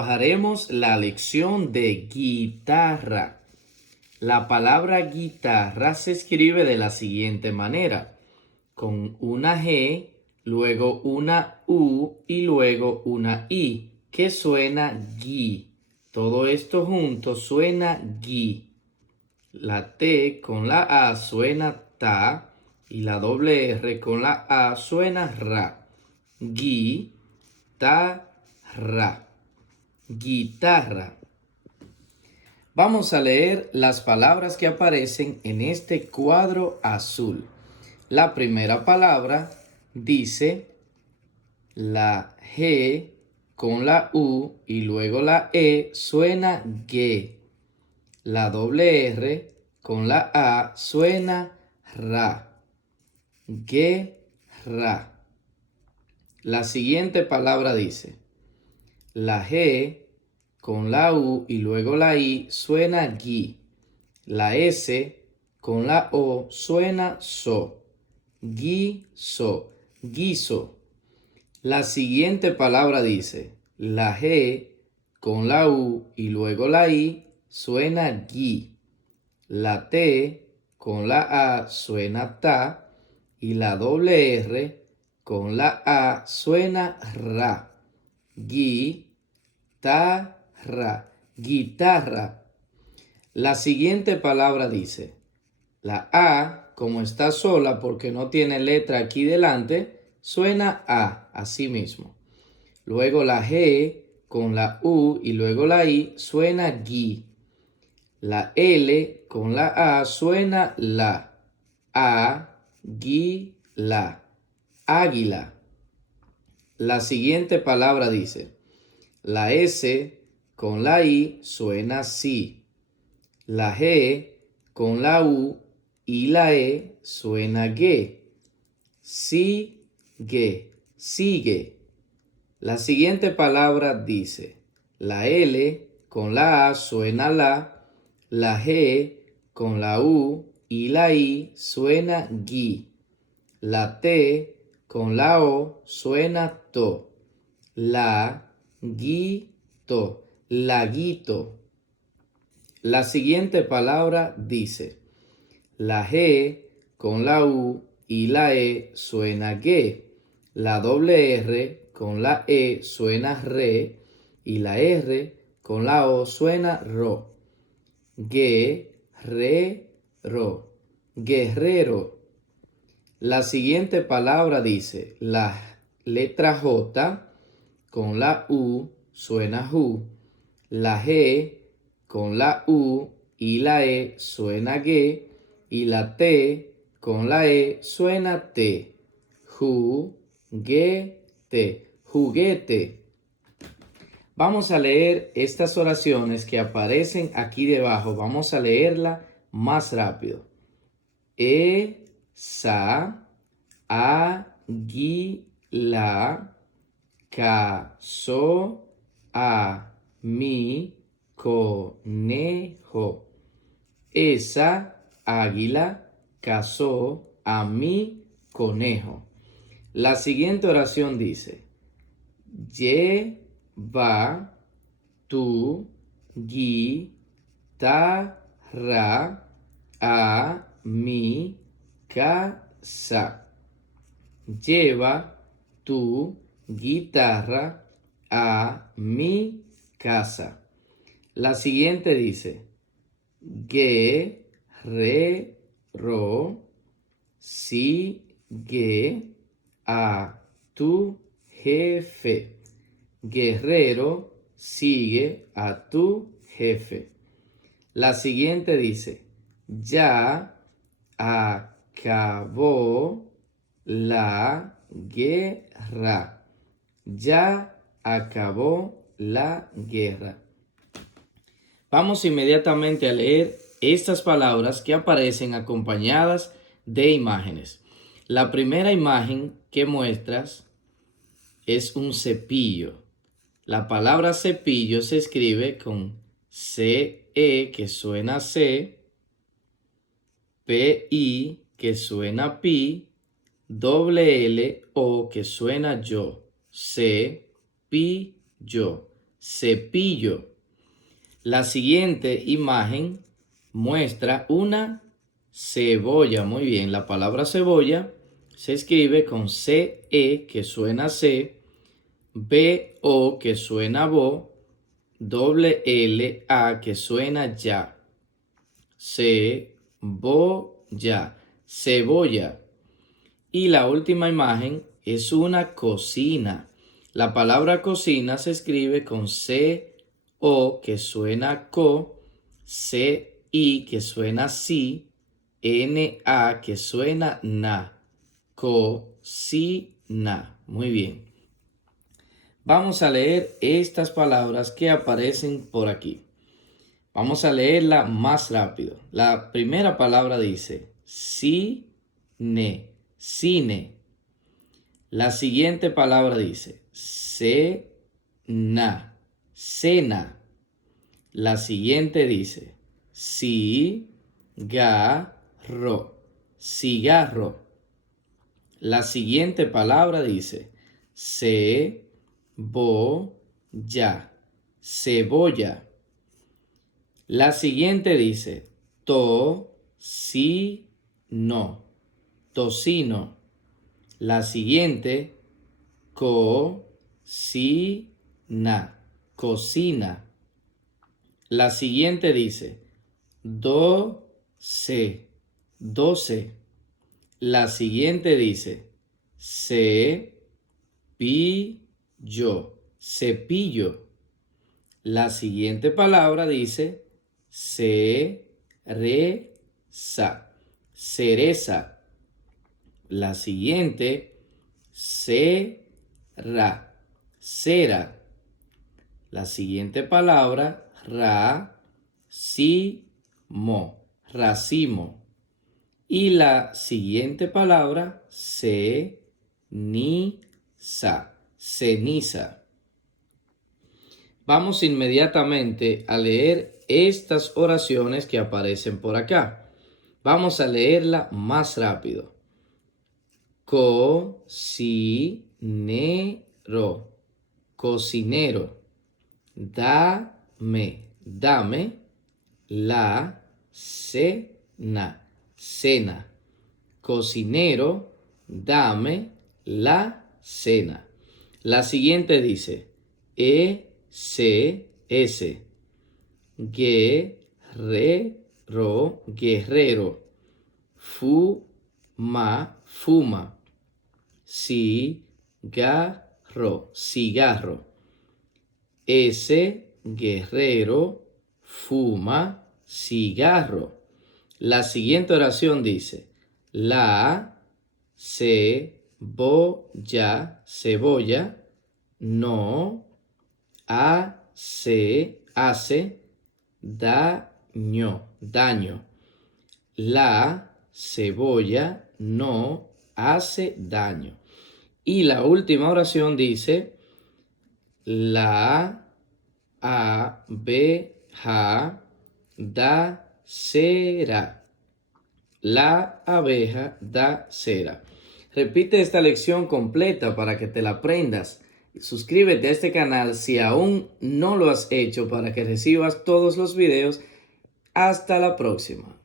trabajaremos la lección de guitarra. La palabra guitarra se escribe de la siguiente manera, con una G, luego una U y luego una I, que suena gui. Todo esto junto suena gui. La T con la A suena ta y la doble R con la A suena ra. Guitarra. Guitarra. Vamos a leer las palabras que aparecen en este cuadro azul. La primera palabra dice la G con la U y luego la E suena ge. La doble R con la A suena ra. Guerra. La siguiente palabra dice la G con la U y luego la I suena gui. La S con la O suena so. Guiso. Guiso. La siguiente palabra dice la G con la U y luego la I suena gui. La T con la A suena ta y la doble R con la A suena ra. Guitarra. Guitarra. La siguiente palabra dice la A, como está sola porque no tiene letra aquí delante, suena A, así mismo. Luego la G con la U y luego la I suena gui. La L con la A suena la. A-gui-la. Águila. La siguiente palabra dice la S con la I suena si. La G con la U y la E suena ge. Sigue. Sigue. La siguiente palabra dice la L con la A suena la G con la U y la I suena gui. La T con la O suena to. Laguito. Laguito. La siguiente palabra dice la G con la U y la E suena ge. La doble R con la E suena re y la R con la O suena ro. Guerrero. Guerrero. La siguiente palabra dice la letra J con la U suena ju. La G con la U y la E suena ge. Y la T con la E suena te. Juguete. Juguete. Vamos a leer estas oraciones que aparecen aquí debajo. Vamos a leerla más rápido. Esa águila cazó a mi conejo. Esa águila cazó a mi conejo. La siguiente oración dice, lleva tu guitarra a mi casa. Lleva tu guitarra a mi casa. La siguiente dice, guerrero sigue a tu jefe. Guerrero sigue a tu jefe. La siguiente dice, ya acabó la guerra. Ya acabó la guerra. Vamos inmediatamente a leer estas palabras que aparecen acompañadas de imágenes. La primera imagen que muestras es un cepillo. La palabra cepillo se escribe con C-E que suena C, P-I que suena pi, doble L-O que suena yo, cepillo, cepillo. La siguiente imagen muestra una cebolla. Muy bien, la palabra cebolla se escribe con CE, que suena C, BO, que suena BO, doble LA, que suena ya. Cebolla, cebolla. Y la última imagen es una cocina. La palabra cocina se escribe con CO, que suena co, CI, que suena si, NA, que suena na. Cocina. Muy bien. Vamos a leer estas palabras que aparecen por aquí. Vamos a leerla más rápido. La primera palabra dice cine, cine. La siguiente palabra dice cena, cena. La siguiente dice cigarro, cigarro. La siguiente palabra dice cebolla, cebolla. La siguiente dice tocino, tocino. La siguiente cocina, cocina. La siguiente dice 12, 12. La siguiente dice cepillo, cepillo. La siguiente palabra dice cereza, cereza. La siguiente, cera, cera. La siguiente palabra, racimo, racimo. Y la siguiente palabra, ceniza, ceniza. Vamos inmediatamente a leer estas oraciones que aparecen por acá. Vamos a leerla más rápido. Cocinero, cocinero. Dame, dame. La cena, cena. Cocinero, dame la cena. La siguiente dice S. Guerrero, guerrero. Fuma, fuma. Cigarro, cigarro. Ese guerrero fuma cigarro. La siguiente oración dice, la cebolla, cebolla, no hace daño, daño. La cebolla no hace daño. Y la última oración dice, la abeja da cera. La abeja da cera. Repite esta lección completa para que te la aprendas. Suscríbete a este canal si aún no lo has hecho para que recibas todos los videos. Hasta la próxima.